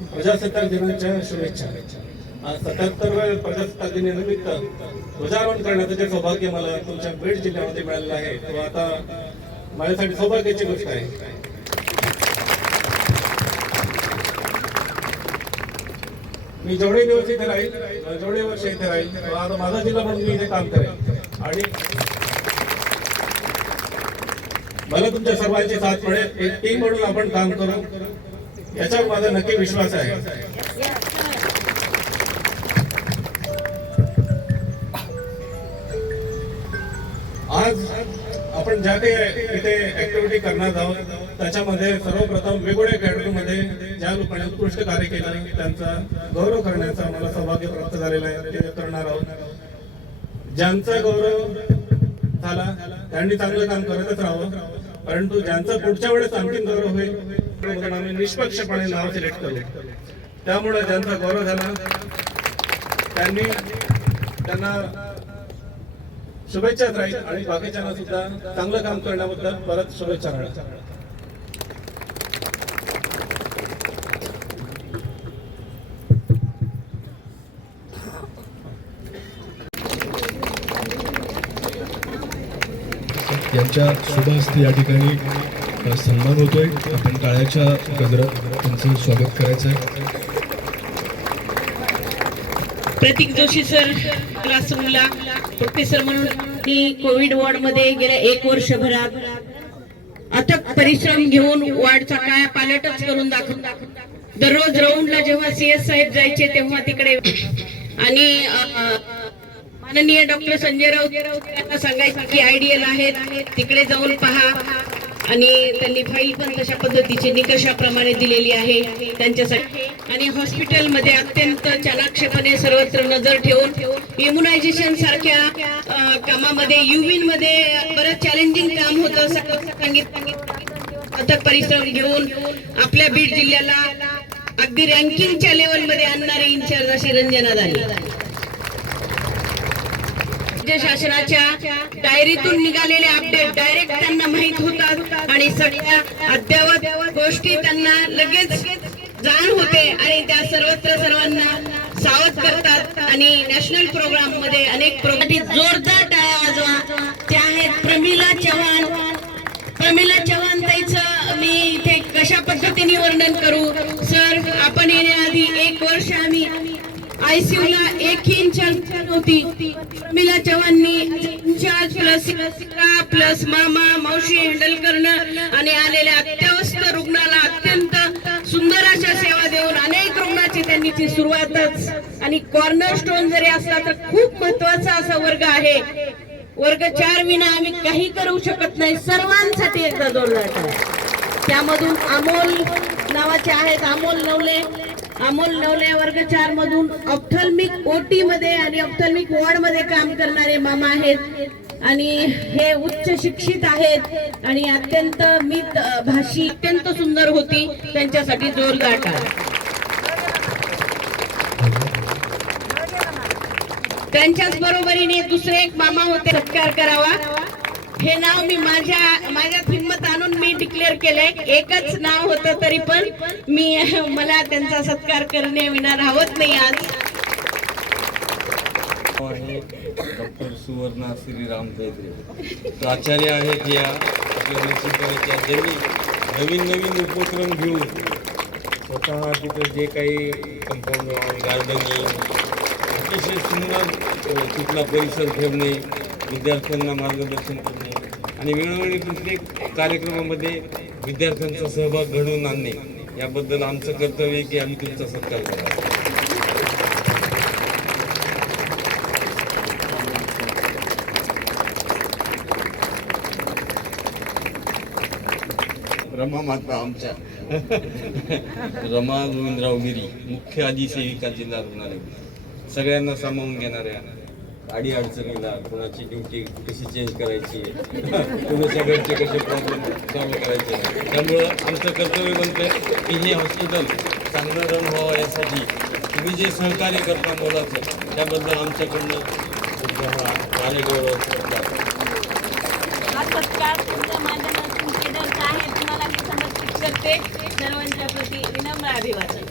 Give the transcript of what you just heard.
प्रजासत्ताक दिनाच्या शुभेच्छा. आज सत्याहत्तरव्या प्रजासत्ताक दिनानिमित्त ध्वजारोहण करण्याचं जे सौभाग्य मला तुमच्या बीड जिल्ह्यामध्ये मिळालेलं आहे तो आता माझ्यासाठी सौभाग्याची गोष्ट आहे. मी जेवढे दिवस इथे राहील जेवढे वर्ष इथे राहील आता माझा जिल्हा म्हणून मी इथे काम करेल आणि मला तुमच्या सर्वांची साथ मिळेल. एक टीम म्हणून आपण काम करू. याच्यावर माझा नक्की विश्वास आहे. आज आपण ज्या काही इथे ऍक्टिव्हिटी करणार आहोत त्याच्यामध्ये सर्वप्रथम वेगवेगळ्या कॅटेगरीमध्ये ज्या लोकांनी उत्कृष्ट कार्य केलं त्यांचा गौरव करण्याचा मला सौभाग्य प्राप्त झालेला आहे ते करणार आहोत. ज्यांचा गौरव झाला त्यांनी चांगलं काम करतच राहावं. परंतु ज्यांचा पुढच्या वेळेस आणखीन गौरव होईल आम्ही निष्पक्षपणे नाव सिलेक्ट करू. त्यामुळे ज्यांचा गौरव झाला त्यांनी त्यांना शुभेच्छा राहील आणि बाकीच्यांना सुद्धा चांगलं काम करण्याबद्दल परत शुभेच्छा राहणार. यांच्या शुभ हस्ते या ठिकाणी अ, सन्मान होतोय. आपण टाळ्याच्या गजर त्यांचं स्वागत करायचं आहे प्रतीक जोशी सर क्लासरूमला प्रोफेसर म्हणून मी कोविड वॉर्डमध्ये गेल्या एक वर्षभरात अथक परिश्रम घेऊन वॉर्डचा काय पालटच करून दाखवून दररोज राऊंडला जेव्हा सीएस साहेब जायचे तेव्हा तिकडे. आणि माननीय डॉक्टर संजय राऊत यांना सांगायचं की आयडियल आहेत तिकडे जाऊन पहा. आणि त्यांनी फाईल पण तशा पद्धतीची निकषाप्रमाणे दिलेली आहे त्यांच्यासाठी. आणि हॉस्पिटलमध्ये अत्यंत चालाक्षपणे सर्वत्र नजर ठेवून इम्युनायझेशन सारख्या कामामध्ये युविनमध्ये बरंच चॅलेंजिंग काम होतं सांगितलं. अथक परिश्रम घेऊन आपल्या बीड जिल्ह्याला अगदी रँकिंगच्या लेवलमध्ये आणणारे इन्चार्ज अशी रंजना झाली राज्य शासनाच्या डायरीतून निघालेले अपडेट डायरेक्ट त्यांना माहीत होतात. आणि सगळ्या अद्यावत गोष्टी त्यांना लगेच जाण होते आणि त्या सर्वत्र सर्वांना सावध करतात. आणि नॅशनल प्रोग्राममध्ये अनेक प्रोग्राम जोरदार टाळ्या वाजवा. त्या आहेत प्रमिला चव्हाण. प्रमिला चव्हाण ताईचं मी इथे कशा पद्धतीने वर्णन करू? सर आपण येण्याआधी एक वर्ष आम्ही आयसीयूला एक इंचार्ज होती. प्रमिला चव्हाणनी इंचार्ज प्लस प्लस मामा मावशी हँडल करणं आणि आलेल्या अत्यवस्थ रुग्णाला अत्यंत सुंदर अशा सेवा देऊन अनेक रुग्णाची त्यांनी ती सुरुवातच. आणि कॉर्नर स्टोन जरी असला तर खूप महत्त्वाचा असा वर्ग आहे. वर्ग चार विना आम्ही काही करू शकत नाही. सर्वांसाठी एकदा दोन टाळ्या. त्यामधून अमोल नावाचे आहेत. अमोल नवले अमोल नवले वर्ग चार मधून ऑप्थल्मिक ओटी मध्ये आणि ऑप्थल्मिक वॉर्डमध्ये काम करणारे मामा आहेत. आणि हे उच्च शिक्षित आहेत. आणि अत्यंत मित भाषी अत्यंत सुंदर होती. त्यांच्यासाठी जोरदार टाळ. त्यांच्याच बरोबरीने दुसरे एक मामा होते. सत्कार करावा. हे नाव मी माझ्या माझ्यात हिंमत आणून मी डिक्लेअर केलंय. एकच नाव होतं तरी पण मी मला त्यांचा सत्कार करणे विना राहत नाही आज. आहे डॉक्टर सुवर्णा श्रीराम कैत्रे प्राचार्य आहेत या आपल्या नवीन नवीन उपक्रम घेऊन स्वतः तिथं जे काही कंपाऊंड गार्डनिंग अतिशय सुंदर तिथला परिसर ठेवणे विद्यार्थ्यांना मार्गदर्शन करणे आणि वेळोवेळी प्रत्येक कार्यक्रमामध्ये विद्यार्थ्यांचा सहभाग घडवून आणणे याबद्दल आमचं कर्तव्य आहे की आम्ही तुमचा सत्कार करतो रमा माता आमच्या. रमा गोविंदराव गिरी मुख्य अधिसेविका जिल्हा रुग्णालय. सगळ्यांना सामावून घेणाऱ्या अडी अडचणीला कोणाची ड्युटी कशी चेंज करायची कोणाच्या घरचे कसे प्रॉब्लेम सॉल्व्ह करायचे. त्यामुळं आमचं कर्तव्य बनतं की हे हॉस्पिटल चांगलं रन व्हावं यासाठी. तुम्ही जे सहकार्य करता मुलाचं त्याबद्दल आमच्याकडनं सर्वांच्या प्रती विनम्र अभिवादन.